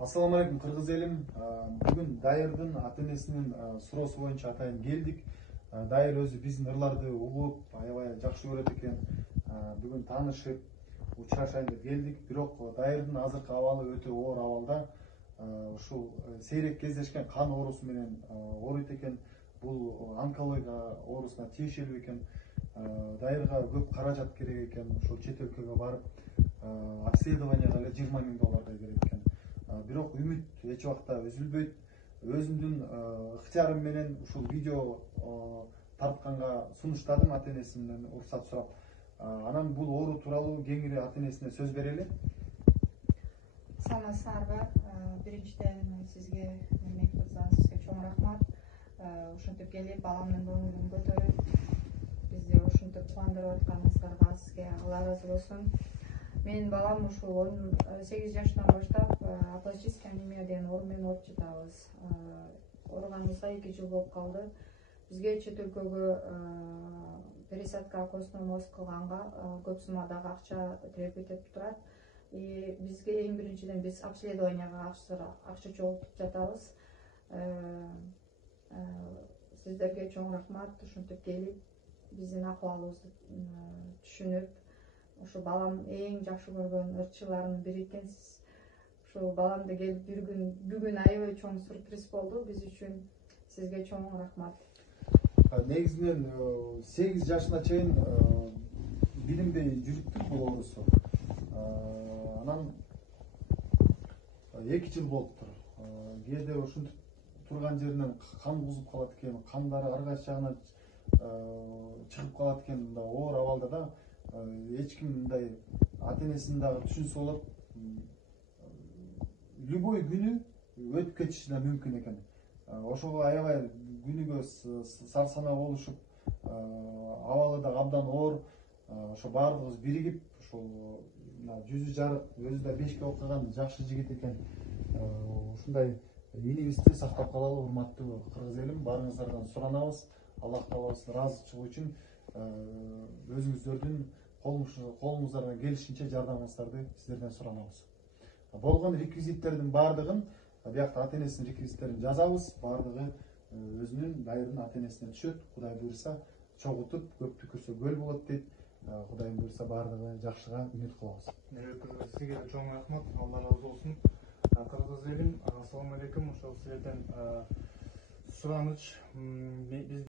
Assalamu алейкум кыргыз элим. Бүгүн Дайырдын ата-энесинин суроосу боюнча атайын келдик. Дайыр өзү биздин ырларды угуп, аябай жакшы көрөт экен. Бүгүн таанышып, учурашайын деп келдик. Бирок Дайырдын азыркы абалы өтө оор абалда. Ушул сейрек кездешкен кан оорусу менен ооруйт экен. Бул онкология оорусуна тиешелүү экен. Дайырга көп каражат керек экен. Ошол чет өлкөгө барып, обследованияга эле $20,000 керек экен. Бирок үмүт эч убакта үзүлбөйт. Өзүмдүн ыктыярым менен ушул видео тартканга сунуштадым, ата-энесинен уруксат сурап. Анан бул оору тууралуу кеңири ата-энесине сөз берели. Саламатсыздарбы? Биринчиден сизге Мемлекет мырза, сизге чоң рахмат. Ушинтип келип баламдын көңүлүн көтөрүп, бизди ушинтип кубандырып атканыңыздарга сизге Алла ыраазы болсун. Менин балам ушул 18 жаштан баштап апластическая анемия деген оору менен ооруп жатабыз. Ооруганыбызга 2 жыл болуп калды. Бизге чет өлкөгө пересадка костный мозг кылганга көп суммадагы акча требовать этип турат. Бизге эң биринчиден биз обследованияга акча чогултуп жатабыз. Сиздерге чоң рахмат, ушинтип келип биздин акыбалыбызды түшүнүп, ушу балам эң жакшы көргөн ырчыларынын бири экенсиз. Ушу баламды келип бүгүн аябай чоң сюрприз болду биз үчүн. Сизге чоң рахмат. Негизинен 8 жашына чейин билинбей жүрүптүр бул оорусу. Анан 2 жыл болуптур. Кээде ушинтип турган жеринен кан кузуп калат экен, кандары ар кайсы жагынан чыгып калат экен. Мындай оор абалда да эч ким мындай ата-энесин дагы түшүнсө болот. Любой күнү өтүп кетиши да мүмкүн экен. Ошого аябай күнүгө сарсанаа болушуп, абалы да абдан оор. Ошо баардыгыбыз биригип, ошол жүзү жарык, өзү да 5 окуган жакшы жигит экен. Ушундай инибизди сактап калалы, урматтуу кыргыз элим. Баарыңыздардан суранабыз. Аллах таала ыраазы чыгуу үчүн өзүңүздөрдүн колуңуздардан келишинче жардамыңыздарды сиздерден суранабыз. Болгон реквизиттердин баардыгын биякта ата-энесинин реквизиттерин жазабыз. Баардыгы өзүнүн Дайырдын ата-энесине түшөт. Кудай буйрса чогултуп, көп түкүрсө көл болот дейт. Кудайым буйрса баардыгы жакшыга үмүт кылабыз. Сизге чоң рахмат, Алла ыраазы болсун. Кыргыз элим, ассаламу алейкум. Ошол силерден сураныч